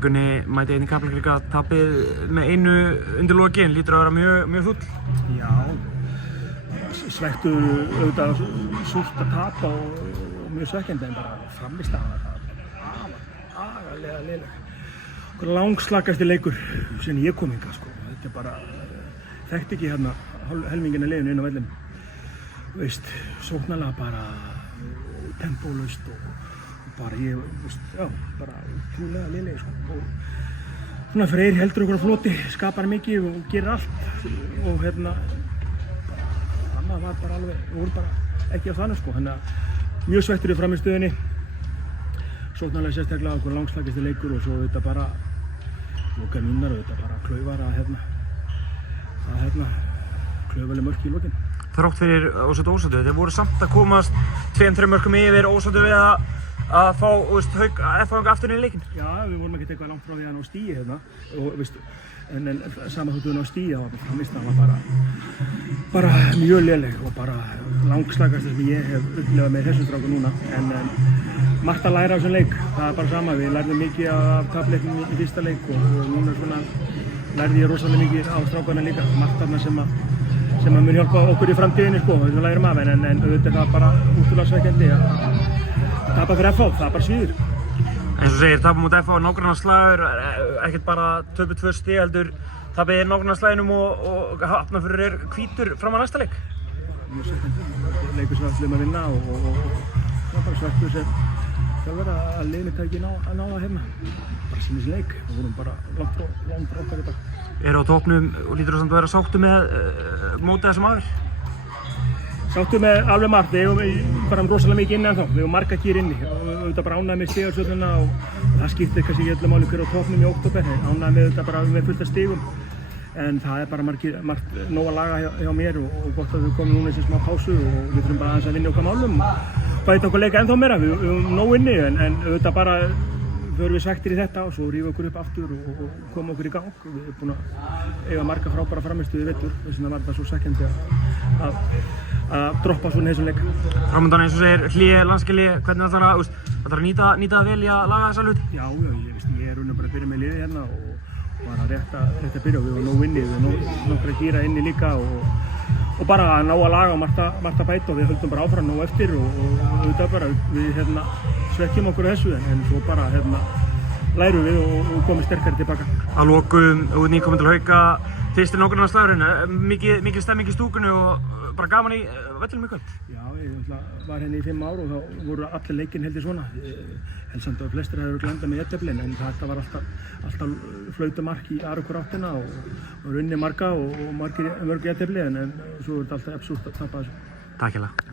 Gunni mæti einnig Kaplakrika líka tapið með einu undir lokin, lítur að vera mjög þúll. Já, svektu auðvitað súrt að tapa og mjög svekkjandi en bara frammistaðan það agalega leiðileg. Langslakasti leikur sem ég kom hingað sko. Þetta bara þekkti ekki hérna helmingina liðinu inn á vellinum. Veist, sóknarlega bara tempólaust og bara bara trúlega leiðileg sko. Og svona Freyr heldur okkur á floti, skapar mikið og gerir allt og annað var bara alveg, við vorum bara ekki á þannig sko. Þannig að mjög svekktur í frammistöðinni. Sóknarlega sérstaklega okkur langslakasti leikur og svo þetta bara loka núnar og þetta bara klaufar að klaufaleg mörk í lokin. Þrátt fyrir Ósatu, þeir voru samt að komast 2-3 mörkum yfir Ósatu við að fá Hauk F aftur inn í leikinn. Já, við vorum ekkert eitthvað langt frá því að ná stigi hérna og en sama þóttu við ná stigi þá var frammistaðan bara mjög léleg og bara langslakast sem ég hef upplifað með þessum strákum núna en margt að læra á þessum leik, það er bara sama, við lærðum mikið af tapleiknum í fyrsta leik og núna svona lærði ég rosalega mikið á strákana líka, margt þarna sem að mun hjálpa okkur í framtíðinni sko, við lærum af en auðvitað er það bara útrúlega svekkjandi að tapa fyrir FH, það er bara svíður. Eins og segir, tapa mútið FH, nágrannaslagur, ekkert bara töpuð 2 stig heldur tapið nágrannaslaginum og Hafnarfjörður hvítur fram á næsta leik. Mjög svekkjandi, leikur sem við ætlum að vinna og bara svektur sem þjálfari að liðinu tæki að ná það hérna. Bara sýnir þessi leik, við vorum bara langt frá okkar í dag. Á topnum og lítur þú samt að vera sáttu með mótið þessum aður? Sáttu með alveg margt, við eigum bara rosalega mikið inni ennþá, við eigum marga kýr inni og auðvitað bara ánægði með stigarsvölluna og það skiptir kannski ekki öllu máli hver á topnum í október, ánægði með auðvitað bara með fullt af stigum en það er bara margt nóg að laga hjá mér og gott að við komum núna í þessi smá pásu og við þurfum bara aðeins að vinna okkar málum og bæta okkur leika ennþá meira, við eigum nóg inni en auðvitað bara förum við svekktir í þetta og svo rífum okkur upp aftur og komum okkur í gang og við erum búin að eiga marga frábæra frammistöðu í vetur þess vegna var þetta svo svekkjandi að droppa svona þessum leik. Framundan eins og segir hlýi, landskili, hvernig ætlar að nýta það vel í að laga þessa hluti? Já, ég er raunin bara að byrja með liðið hérna og bara rétt að byrja og við varum nóg inni, við varum nokkra gíra inni líka og bara að ná að laga og margt að bæta og við höldum bara áfram nóg eftir og auðvitað bara við svekkjum okkur þessu en svo bara lærum við og komum sterkari tilbaka. Að lokum, þú ert nýkomin til Hauka, fyrsti nágrannarslagurinn, mikil stemming í stúkunni og bara gaman í vellinum í kvöld. Já, ég var hérna í 5 ár og þá voru allir leikinn heldur svona. Helsamt að flestir hefur glandað með jafntefli en þetta var alltaf flautamark í aðra hver áttina og runni marga og mörg jafntefli en svo er þetta alltaf absúrt að tapa þessu. Takk hérlega.